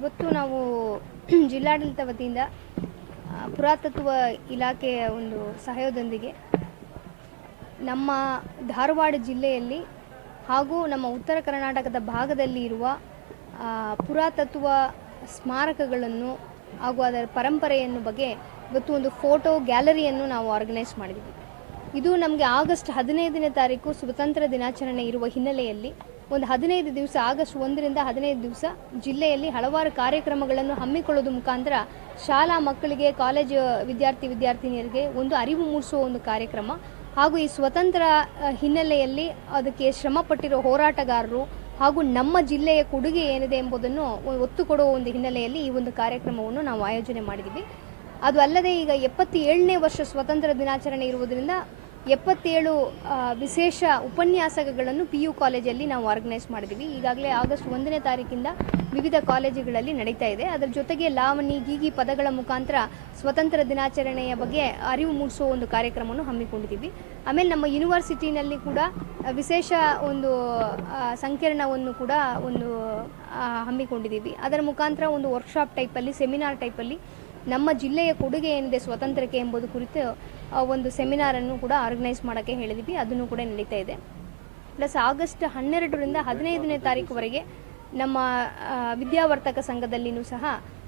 ಇವತ್ತು ನಾವು ಜಿಲ್ಲಾಡಳಿತ ವತಿಯಿಂದ ಪುರಾತತ್ವ ಇಲಾಖೆಯ ಒಂದು ಸಹಯೋಗದೊಂದಿಗೆ ನಮ್ಮ ಧಾರವಾಡ ಜಿಲ್ಲೆಯಲ್ಲಿ ಹಾಗೂ ನಮ್ಮ ಉತ್ತರ ಕರ್ನಾಟಕದ ಭಾಗದಲ್ಲಿ ಇರುವ ಪುರಾತತ್ವ ಸ್ಮಾರಕಗಳನ್ನು ಹಾಗೂ ಅದರ ಪರಂಪರೆಯನ್ನು ಬಗ್ಗೆ ಇವತ್ತು ಒಂದು ಫೋಟೋ ಗ್ಯಾಲರಿಯನ್ನು ನಾವು ಆರ್ಗನೈಸ್ ಮಾಡಿದ್ವಿ ಇದು ನಮಗೆ ಆಗಸ್ಟ್ ಹದಿನೈದನೇ ತಾರೀಕು ಸ್ವತಂತ್ರ ದಿನಾಚರಣೆ ಇರುವ ಹಿನ್ನೆಲೆಯಲ್ಲಿ ಒಂದು ಹದಿನೈದು ದಿವಸ, ಆಗಸ್ಟ್ ಒಂದರಿಂದ ಹದಿನೈದು ದಿವಸ ಜಿಲ್ಲೆಯಲ್ಲಿ ಹಲವಾರು ಕಾರ್ಯಕ್ರಮಗಳನ್ನು ಹಮ್ಮಿಕೊಳ್ಳೋದು ಮುಖಾಂತರ ಶಾಲಾ ಮಕ್ಕಳಿಗೆ, ಕಾಲೇಜು ವಿದ್ಯಾರ್ಥಿ ವಿದ್ಯಾರ್ಥಿನಿಯರಿಗೆ ಒಂದು ಅರಿವು ಮೂಡಿಸುವ ಒಂದು ಕಾರ್ಯಕ್ರಮ. ಹಾಗೂ ಈ ಸ್ವತಂತ್ರ ಹಿನ್ನೆಲೆಯಲ್ಲಿ ಅದಕ್ಕೆ ಶ್ರಮಪಟ್ಟಿರೋ ಹೋರಾಟಗಾರರು ಹಾಗೂ ನಮ್ಮ ಜಿಲ್ಲೆಯ ಕೊಡುಗೆ ಏನಿದೆ ಎಂಬುದನ್ನು ಒತ್ತು ಕೊಡುವ ಒಂದು ಹಿನ್ನೆಲೆಯಲ್ಲಿ ಈ ಒಂದು ಕಾರ್ಯಕ್ರಮವನ್ನು ನಾವು ಆಯೋಜನೆ ಮಾಡಿದ್ದೀವಿ. ಅದು ಅಲ್ಲದೆ ಈಗ ಎಪ್ಪತ್ತೇಳನೇ ವರ್ಷ ಸ್ವತಂತ್ರ ದಿನಾಚರಣೆ ಇರುವುದರಿಂದ ಎಪ್ಪತ್ತೇಳು ವಿಶೇಷ ಉಪನ್ಯಾಸಕಗಳನ್ನು ಪಿ ಯು ಕಾಲೇಜಲ್ಲಿ ನಾವು ಆರ್ಗನೈಸ್ ಮಾಡಿದ್ದೀವಿ ಈಗಾಗಲೇ ಆಗಸ್ಟ್ ಒಂದನೇ ತಾರೀಕಿಂದ ವಿವಿಧ ಕಾಲೇಜುಗಳಲ್ಲಿ ನಡೀತಾ ಇದೆ. ಅದರ ಜೊತೆಗೆ ಲಾವಣಿ, ಗೀಗಿ ಪದಗಳ ಮುಖಾಂತರ ಸ್ವತಂತ್ರ ದಿನಾಚರಣೆಯ ಬಗ್ಗೆ ಅರಿವು ಮೂಡಿಸುವ ಒಂದು ಕಾರ್ಯಕ್ರಮವನ್ನು ಹಮ್ಮಿಕೊಂಡಿದ್ದೀವಿ ಆಮೇಲೆ ನಮ್ಮ ಯೂನಿವರ್ಸಿಟಿನಲ್ಲಿ ಕೂಡ ವಿಶೇಷ ಒಂದು ಸಂಕೀರ್ಣವನ್ನು ಕೂಡ ಒಂದು ಹಮ್ಮಿಕೊಂಡಿದ್ದೀವಿ ಅದರ ಮುಖಾಂತರ ಒಂದು ವರ್ಕ್ಶಾಪ್ ಟೈಪಲ್ಲಿ ಸೆಮಿನಾರ್ ಟೈಪಲ್ಲಿ ನಮ್ಮ ಜಿಲ್ಲೆಯ ಕೊಡುಗೆ ಏನಿದೆ, ಸ್ವಾತಂತ್ರ್ಯಕ್ಕೆ ಎಂಬುದು ಕುರಿತು ಒಂದು ಸೆಮಿನಾರನ್ನು ಕೂಡ ಆರ್ಗನೈಸ್ ಮಾಡೋಕ್ಕೆ ಹೇಳಿದ್ವಿ. ಅದನ್ನು ಕೂಡ ನಡೀತಾ ಇದೆ. ಪ್ಲಸ್ ಆಗಸ್ಟ್ ಹನ್ನೆರಡರಿಂದ ಹದಿನೈದನೇ ತಾರೀಕುವರೆಗೆ ನಮ್ಮ ವಿದ್ಯಾವರ್ತಕ ಸಂಘದಲ್ಲಿನೂ ಸಹ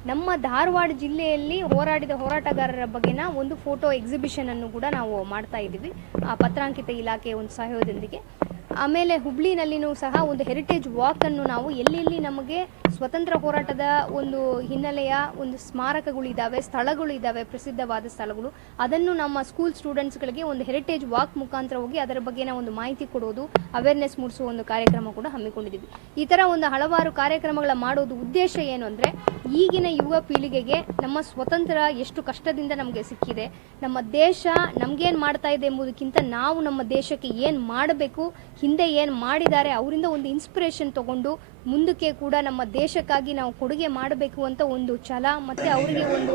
ನಮ್ಮ ಧಾರವಾಡ ಜಿಲ್ಲೆಯಲ್ಲಿ ಹೋರಾಡಿದ ಹೋರಾಟಗಾರರ ಬಗ್ಗೆನ ಒಂದು ಫೋಟೋ ಎಕ್ಸಿಬಿಷನ್ ಅನ್ನು ಕೂಡ ನಾವು ಮಾಡ್ತಾ ಇದ್ದೀವಿ. ಆ, ಪತ್ರಾಂಕಿತ ಇಲಾಖೆಯ ಒಂದು ಸಹಯೋಗದೊಂದಿಗೆ. ಆಮೇಲೆ ಹುಬ್ಳಿನಲ್ಲಿನೂ ಸಹ ಒಂದು ಹೆರಿಟೇಜ್ ವಾಕ್ ಅನ್ನು ನಾವು ಎಲ್ಲೆಲ್ಲಿ ನಮಗೆ ಸ್ವತಂತ್ರ ಹೋರಾಟದ ಒಂದು ಹಿನ್ನೆಲೆಯ ಒಂದು ಸ್ಮಾರಕಗಳಿದ್ದಾವೆ ಸ್ಥಳಗಳು ಇದ್ದಾವೆ ಪ್ರಸಿದ್ಧವಾದ ಸ್ಥಳಗಳು, ಅದನ್ನು ನಮ್ಮ ಸ್ಕೂಲ್ ಸ್ಟೂಡೆಂಟ್ಸ್ಗಳಿಗೆ ಒಂದು ಹೆರಿಟೇಜ್ ವಾಕ್ ಮುಖಾಂತರ ಹೋಗಿ ಅದರ ಬಗ್ಗೆನ ಒಂದು ಮಾಹಿತಿ ಕೊಡೋದು ಅವೇರ್ನೆಸ್ ಮೂಡಿಸುವ ಒಂದು ಕಾರ್ಯಕ್ರಮ ಕೂಡ ಹಮ್ಮಿಕೊಂಡಿದ್ದೀವಿ. ಈ ಥರ ಒಂದು ಹಲವಾರು ಕಾರ್ಯಕ್ರಮಗಳ ಮಾಡೋದು ಉದ್ದೇಶ ಏನು ಅಂದರೆ, ಈಗಿನ ಯುವ ಪೀಳಿಗೆಗೆ ನಮ್ಮ ಸ್ವತಂತ್ರ ಎಷ್ಟು ಕಷ್ಟದಿಂದ ನಮಗೆ ಸಿಕ್ಕಿದೆ, ನಮ್ಮ ದೇಶ ನಮಗೇನು ಮಾಡ್ತಾ ಇದೆ ಎಂಬುದಕ್ಕಿಂತ ನಾವು ನಮ್ಮ ದೇಶಕ್ಕೆ ಏನು ಮಾಡಬೇಕು ಹಿಂದೆ ಏನು ಮಾಡಿದ್ದಾರೆ, ಅವರಿಂದ ಒಂದು ಇನ್ಸ್ಪಿರೇಷನ್ ತಗೊಂಡು ಮುಂದಕ್ಕೆ ಕೂಡ ನಮ್ಮ ದೇಶಕ್ಕಾಗಿ ನಾವು ಕೊಡುಗೆ ಮಾಡಬೇಕು ಅಂತ ಒಂದು ಛಲ ಮತ್ತು ಅವರಿಗೆ ಒಂದು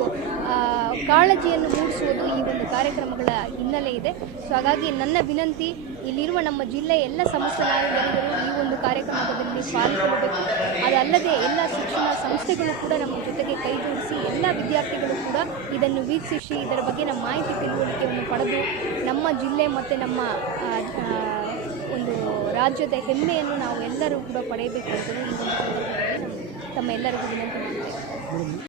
ಕಾಳಜಿಯನ್ನು ಮೂಡಿಸುವುದು ಈ ಒಂದು ಕಾರ್ಯಕ್ರಮಗಳ ಹಿನ್ನೆಲೆ ಇದೆ. ಸೊ ಹಾಗಾಗಿ ನನ್ನ ವಿನಂತಿ, ಇಲ್ಲಿರುವ ನಮ್ಮ ಜಿಲ್ಲೆಯ ಎಲ್ಲ ಸಮಸ್ತ ನಾಯಕರು ಈ ಒಂದು ಕಾರ್ಯಕ್ರಮದಲ್ಲಿ ಪಾಲ್ಗೊಳ್ಳಬೇಕು. ಅದಲ್ಲದೆ ಎಲ್ಲ ಶಿಕ್ಷಣ ಸಂಸ್ಥೆಗಳು ಕೂಡ ನಮ್ಮ ಜೊತೆಗೆ ಕೈ ಜೋಡಿಸಿ, ಎಲ್ಲ ವಿದ್ಯಾರ್ಥಿಗಳು ಕೂಡ ಇದನ್ನು ವೀಕ್ಷಿಸಿ, ಇದರ ಬಗ್ಗೆ ನಮ್ಮ ಮಾಹಿತಿ ತಿಳುವಳಿಕೆಯನ್ನು ಪಡೆದು ನಮ್ಮ ಜಿಲ್ಲೆ ಮತ್ತು ನಮ್ಮ ಒಂದು ರಾಜ್ಯದ ಹೆಮ್ಮೆಯನ್ನು ನಾವು ಎಲ್ಲರೂ ಕೂಡ ಪಡೆಯಬೇಕು ಅಂತ ಈ ಒಂದು ವಿನಂತಿ